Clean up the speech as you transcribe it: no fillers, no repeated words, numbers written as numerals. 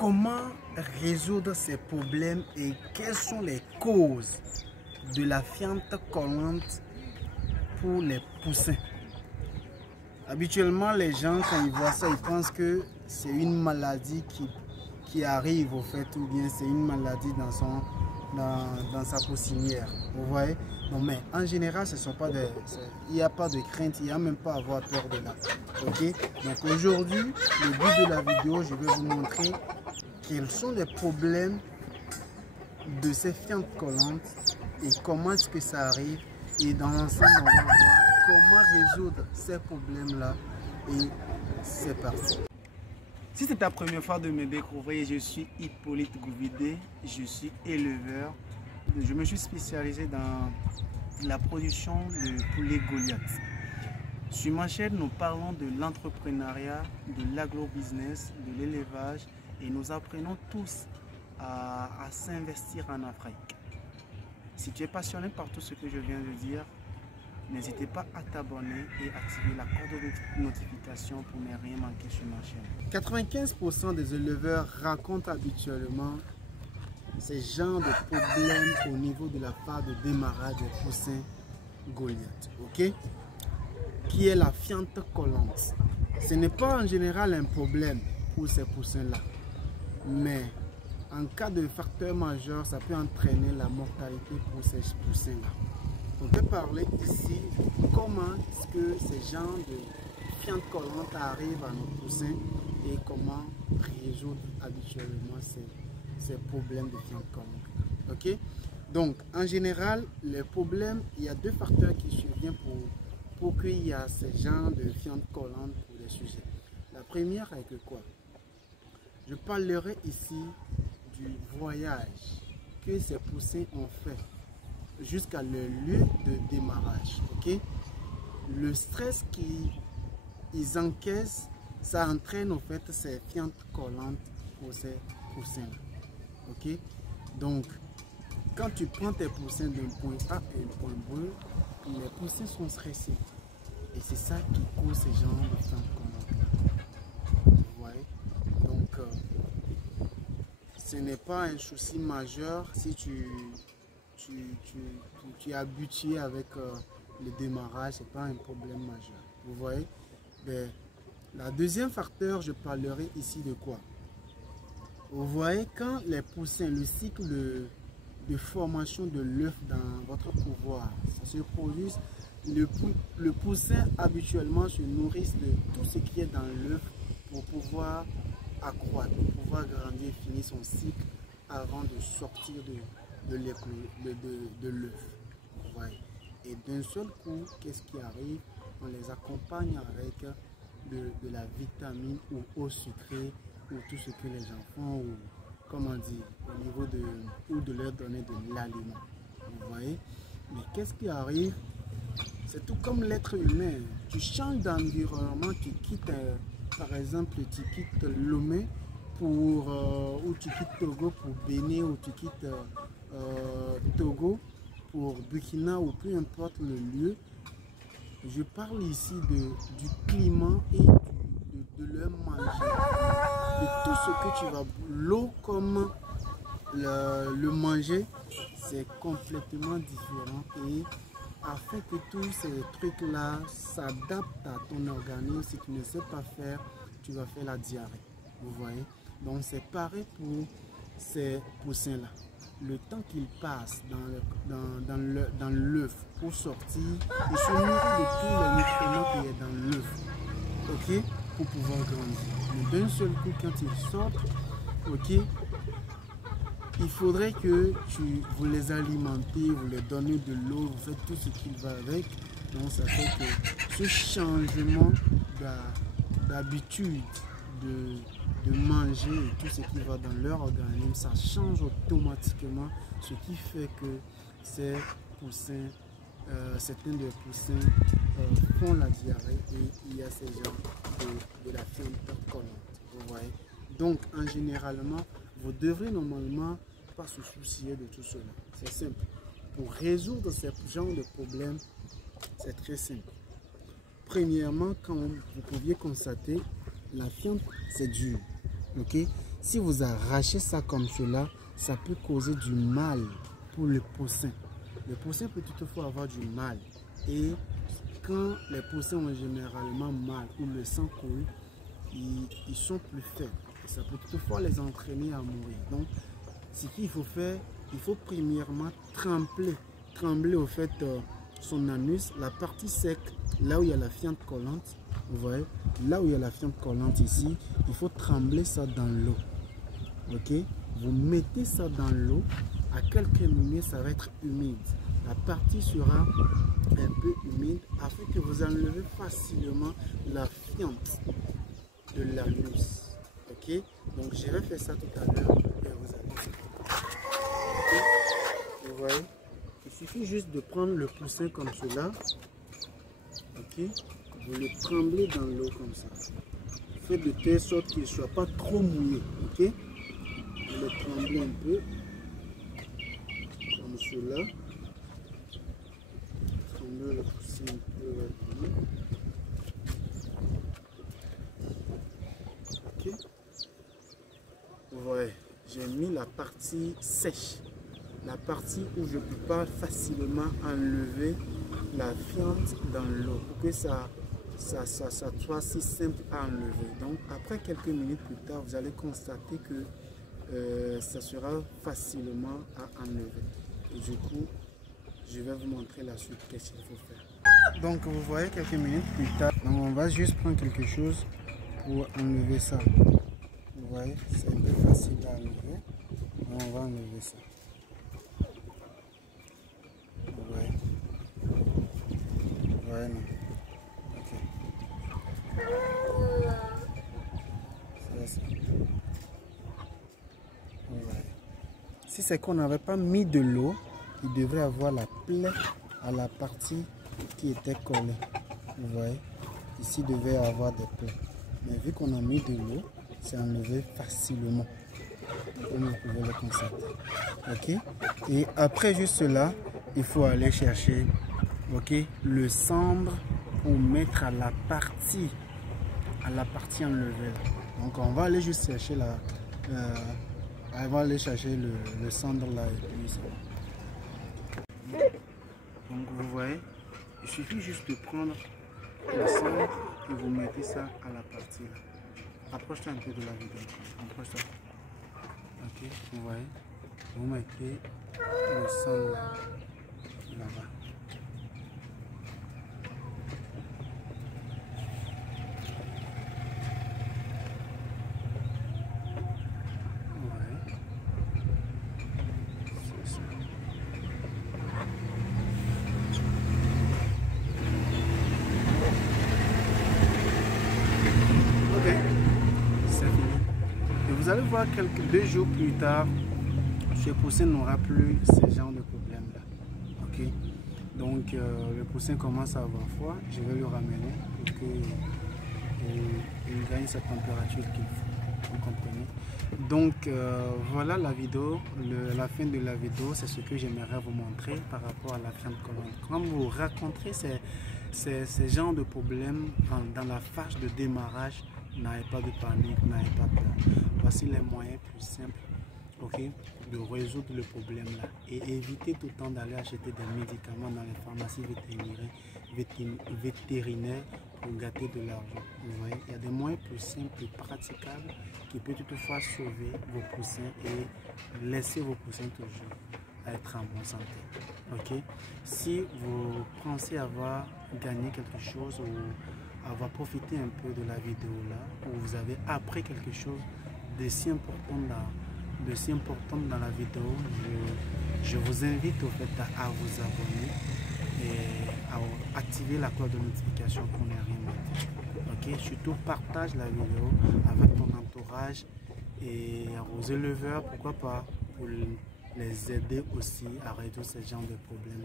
Comment résoudre ces problèmes et quelles sont les causes de la fiente collante pour les poussins? Habituellement, les gens, quand ils voient ça, ils pensent que c'est une maladie qui arrive au fait, ou bien c'est une maladie dans sa poussinière. Vous voyez? Non, mais en général, il n'y a pas de crainte, il n'y a même pas à avoir peur de là. Ok? Donc aujourd'hui, le but de la vidéo, je vais vous montrer quels sont les problèmes de ces fientes collantes et comment est-ce que ça arrive. Et dans l'ensemble, on va voir comment résoudre ces problèmes-là. Et c'est parti. Si c'est ta première fois de me découvrir, je suis Hippolyte Gouvidé, je suis éleveur. Je me suis spécialisé dans la production de poulets Goliath. Sur ma chaîne, nous parlons de l'entrepreneuriat, de l'agrobusiness, de l'élevage et nous apprenons tous à s'investir en Afrique. Si tu es passionné par tout ce que je viens de dire, n'hésitez pas à t'abonner et activer la cloche de notification pour ne rien manquer sur ma chaîne. 95% des éleveurs racontent habituellement ces genres de problèmes au niveau de la phase de démarrage des poussins Goliath, ok? Qui est la fiente collante. Ce n'est pas en général un problème pour ces poussins-là, mais en cas de facteur majeur, ça peut entraîner la mortalité pour ces poussins-là. On peut parler ici comment est-ce que ces genres de fientes collantes arrivent à nos poussins et comment résoudre habituellement ces problèmes de fientes collantes. Ok? Donc, en général, les problèmes, il y a deux facteurs qui surviennent pour qu'il y ait ces genres de fientes collantes pour les sujets. La première est que quoi? Je parlerai ici du voyage que ces poussins ont fait jusqu'à le lieu de démarrage. Ok? Le stress qu'ils encaissent, ça entraîne en fait ces fientes collantes pour ces poussins. Ok? Donc, quand tu prends tes poussins d'un point A à un point B, les poussins sont stressés. Et c'est ça qui cause ces genres de fientes collantes. Vous voyez? Donc, ce n'est pas un souci majeur si tu es habitué avec le démarrage, ce n'est pas un problème majeur. Vous voyez? La deuxième facteur, je parlerai ici de quoi? Vous voyez, quand les poussins, le cycle de formation de l'œuf dans votre pouvoir, ça se produit, le poussin habituellement se nourrit de tout ce qui est dans l'œuf pour pouvoir accroître, pour pouvoir grandir, finir son cycle avant de sortir de l'œuf. Et d'un seul coup, qu'est-ce qui arrive? On les accompagne avec de la vitamine ou eau sucrée ou tout ce que les gens font, ou comment dire, au niveau de leur donner de l'aliment. Vous voyez? Mais qu'est-ce qui arrive? C'est tout comme l'être humain. Tu changes d'environnement, tu quittes, par exemple, tu quittes Lomé ou tu quittes Togo pour Bénin, ou tu quittes Togo pour Burkina, ou peu importe le lieu. Je parle ici du climat et de leur manger, de tout ce que tu vas. L'eau comme le manger, c'est complètement différent, et afin que tous ces trucs-là s'adaptent à ton organisme, si tu ne sais pas faire, tu vas faire la diarrhée. Vous voyez? Donc c'est pareil pour ces poussins-là. Le temps qu'ils passent dans l'œuf pour sortir, ils se nourrissent de tous les nutriments qui est dans l'œuf, ok, pour pouvoir grandir. Mais d'un seul coup, quand ils sortent, ok, il faudrait que vous les alimentez, vous les donnez de l'eau, vous faites tout ce qui va avec. Donc ça fait que ce changement d'habitude de manger et tout ce qui va dans leur organisme, ça change automatiquement, ce qui fait que ces poussins, certains des poussins font la diarrhée, et il y a ces gens de la fiente collante. Vous voyez? Donc en généralement, vous devrez normalement pas se soucier de tout cela. C'est simple. Pour résoudre ce genre de problème, c'est très simple. Premièrement, quand vous pouviez constater, la fiente, c'est dur. Ok? Si vous arrachez ça comme cela, ça peut causer du mal pour le poussin. Le poussin peut toutefois avoir du mal. Et quand les poussins ont généralement mal ou le sang coule, ils sont plus faibles. Et ça peut toutefois les entraîner à mourir. Donc, ce qu'il faut faire, il faut premièrement trembler au fait son anus, la partie sec, là où il y a la fiente collante. Vous voyez, là où il y a la fiente collante ici, il faut trembler ça dans l'eau. Ok, vous mettez ça dans l'eau, à quelques minutes ça va être humide. La partie sera un peu humide afin que vous enlevez facilement la fiente de l'anus. Ok, donc je vais faire ça tout à l'heure et vous allez voir. Okay. Vous voyez, il suffit juste de prendre le poussin comme cela. Ok, vous le tremblez dans l'eau comme ça. Faites de telle sorte qu'il ne soit pas trop mouillé. Ok, vous le tremblez un peu comme cela. Tremblez le poussin un peu rapidement. Ok, vous voyez, j'ai mis la partie sèche, la partie où je ne peux pas facilement enlever la fiente dans l'eau pour que ça soit si simple à enlever. Donc après quelques minutes plus tard, vous allez constater que ça sera facilement à enlever. Et du coup, je vais vous montrer la suite, qu'est-ce qu'il faut faire. Donc vous voyez quelques minutes plus tard, donc on va juste prendre quelque chose pour enlever ça. Vous voyez, c'est un peu facile à enlever. On va enlever ça. Vous voyez. Ouais, non. Ok. C'est ça. Ouais. Si c'est qu'on n'avait pas mis de l'eau, il devrait avoir la plaie à la partie qui était collée. Vous voyez, ici il devait avoir des plaies. Mais vu qu'on a mis de l'eau, c'est enlevé facilement. Comme vous pouvez le constater. Ok. Et après juste cela, il faut aller chercher, ok, le cendre pour mettre à la partie enlevée. Donc on va aller juste chercher on va aller chercher le cendre là et puis ça. Donc vous voyez, il suffit juste de prendre le cendre et vous mettez ça à la partie là. Approche-toi un peu de la vidéo. Approche-toi. Ok, vous voyez, vous mettez le cendre là-bas. Vous allez voir deux jours plus tard, ce poussin n'aura plus ce genre de problème là. Ok, donc le poussin commence à avoir froid, je vais le ramener pour qu'il gagne sa température qu'il faut. Vous comprenez? Donc voilà la vidéo, la fin de la vidéo, c'est ce que j'aimerais vous montrer par rapport à la fiente collante. Quand vous rencontrez ces genres de problèmes dans la phase de démarrage, n'ayez pas de panique, n'ayez pas peur. Voici les moyens plus simples, ok, de résoudre le problème là. Et évitez tout le temps d'aller acheter des médicaments dans les pharmacies vétérinaires pour gâter de l'argent. Vous voyez, il y a des moyens plus simples et praticables qui peuvent toutefois sauver vos poussins et laisser vos poussins toujours être en bonne santé. Ok, si vous pensez avoir gagné quelque chose ou avoir profité un peu de la vidéo là, où vous avez appris quelque chose de si important dans la vidéo, je vous invite au fait à vous abonner et à activer la cloche de notification pour ne rien manquer. Ok, surtout partage la vidéo avec ton entourage et aux éleveurs, pourquoi pas, pour les aider aussi à résoudre ce genre de problèmes.